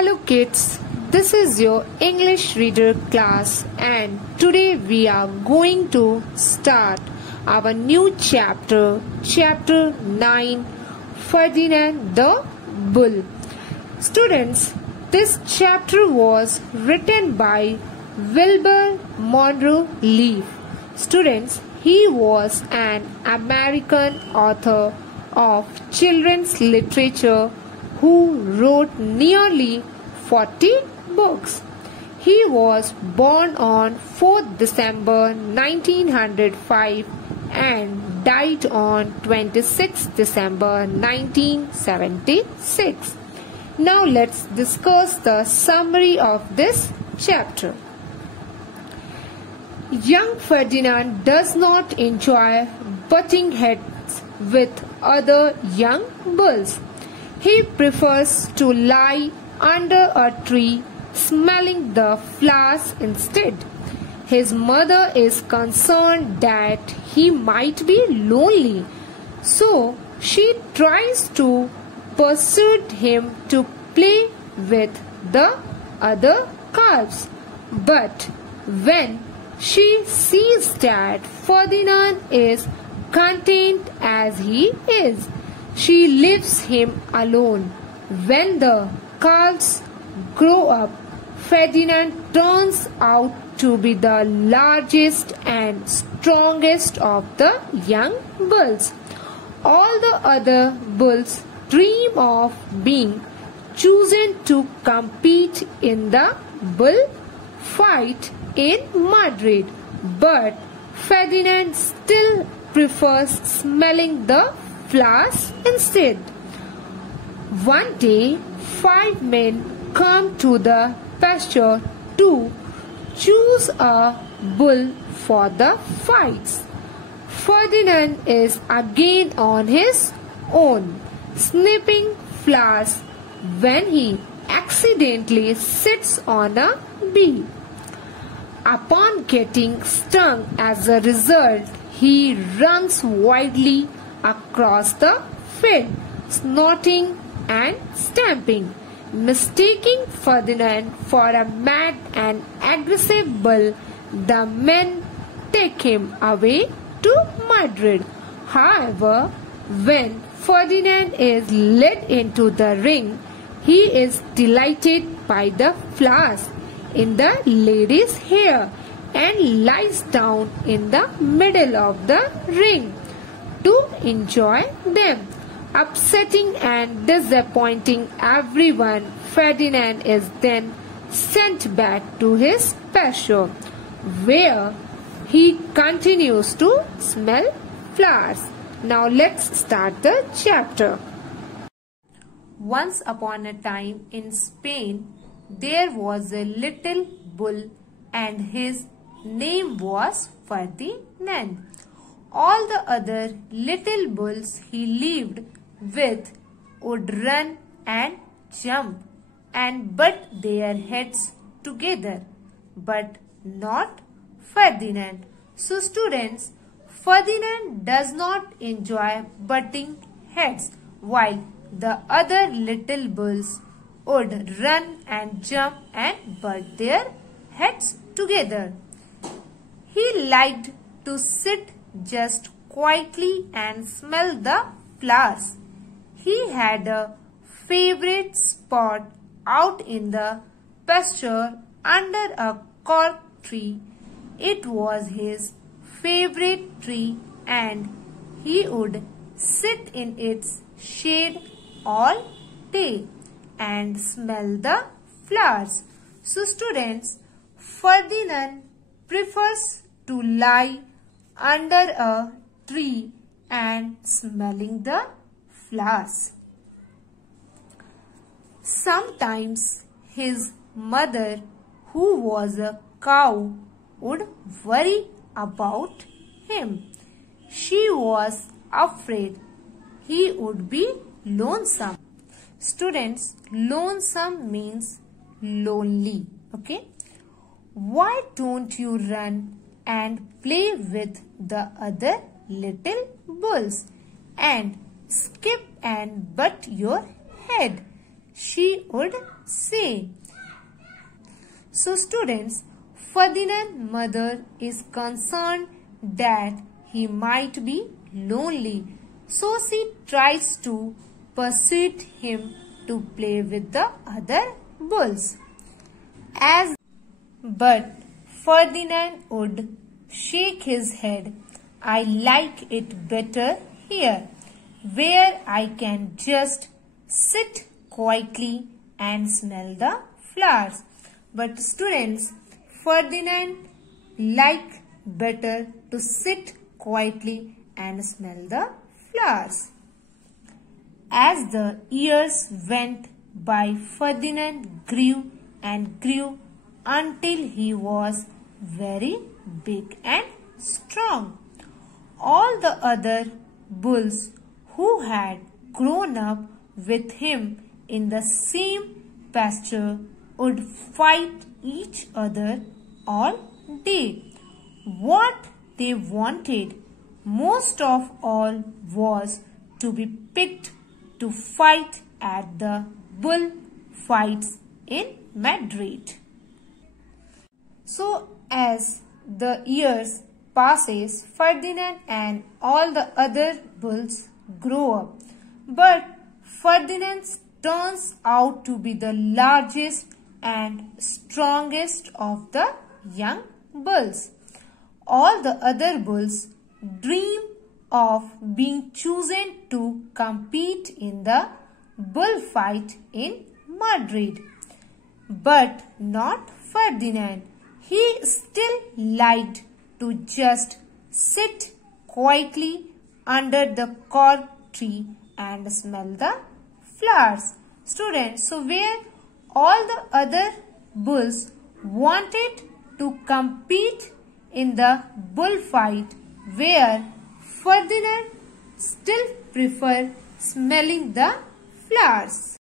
Hello kids, this is your English reader class and today we are going to start our new chapter, chapter 9, Ferdinand the Bull. Students, this chapter was written by Wilbur Monroe Leaf. Students, he was an American author of children's literature who wrote nearly 40 books. He was born on 4th December 1905 and died on 26th December 1976. Now let's discuss the summary of this chapter. Young Ferdinand does not enjoy butting heads with other young bulls. He prefers to lie under a tree smelling the flowers instead. His mother is concerned that he might be lonely, so she tries to persuade him to play with the other calves. But when she sees that Ferdinand is content as he is, she leaves him alone. When the calves grow up, Ferdinand turns out to be the largest and strongest of the young bulls. All the other bulls dream of being chosen to compete in the bull fight in Madrid, but Ferdinand still prefers smelling the flowers instead. One day, 5 men come to the pasture to choose a bull for the fights. Ferdinand is again on his own, snipping flowers when he accidentally sits on a bee. Upon getting stung as a result, he runs wildly across the field, snorting and stamping. Mistaking Ferdinand for a mad and aggressive bull, the men take him away to Madrid. However, when Ferdinand is led into the ring, he is delighted by the flowers in the lady's hair and lies down in the middle of the ring to enjoy them. Upsetting and disappointing everyone, Ferdinand is then sent back to his pasture, where he continues to smell flowers. Now let's start the chapter. Once upon a time in Spain, there was a little bull and his name was Ferdinand. All the other little bulls he lived with would run and jump and butt their heads together, but not Ferdinand. So students, Ferdinand does not enjoy butting heads, while the other little bulls would run and jump and butt their heads together. He liked to sit just quietly and smell the flowers. He had a favorite spot out in the pasture under a cork tree. It was his favorite tree and he would sit in its shade all day and smell the flowers. So students, Ferdinand prefers to lie under a tree and smelling the flowers. Sometimes his mother, who was a cow, would worry about him. She was afraid he would be lonesome. Students, lonesome means lonely. Okay? Why don't you run and play with the other little bulls and skip and butt your head? she would say. So students, Ferdinand's mother is concerned that he might be lonely. So she tries to persuade him to play with the other bulls. But Ferdinand would shake his head. I like it better here, where I can just sit quietly and smell the flowers. But students, Ferdinand liked better to sit quietly and smell the flowers. As the years went by, Ferdinand grew and grew until he was very big and strong. All the other bulls who had grown up with him in the same pasture would fight each other all day. What they wanted most of all was to be picked to fight at the bull fights in Madrid. So as the years passes, Ferdinand and all the other bulls grow up. But Ferdinand turns out to be the largest and strongest of the young bulls. All the other bulls dream of being chosen to compete in the bullfight in Madrid. But not Ferdinand. He still liked to just sit quietly under the cork tree and smell the flowers. Students, so where all the other bulls wanted to compete in the bullfight, where Ferdinand still preferred smelling the flowers.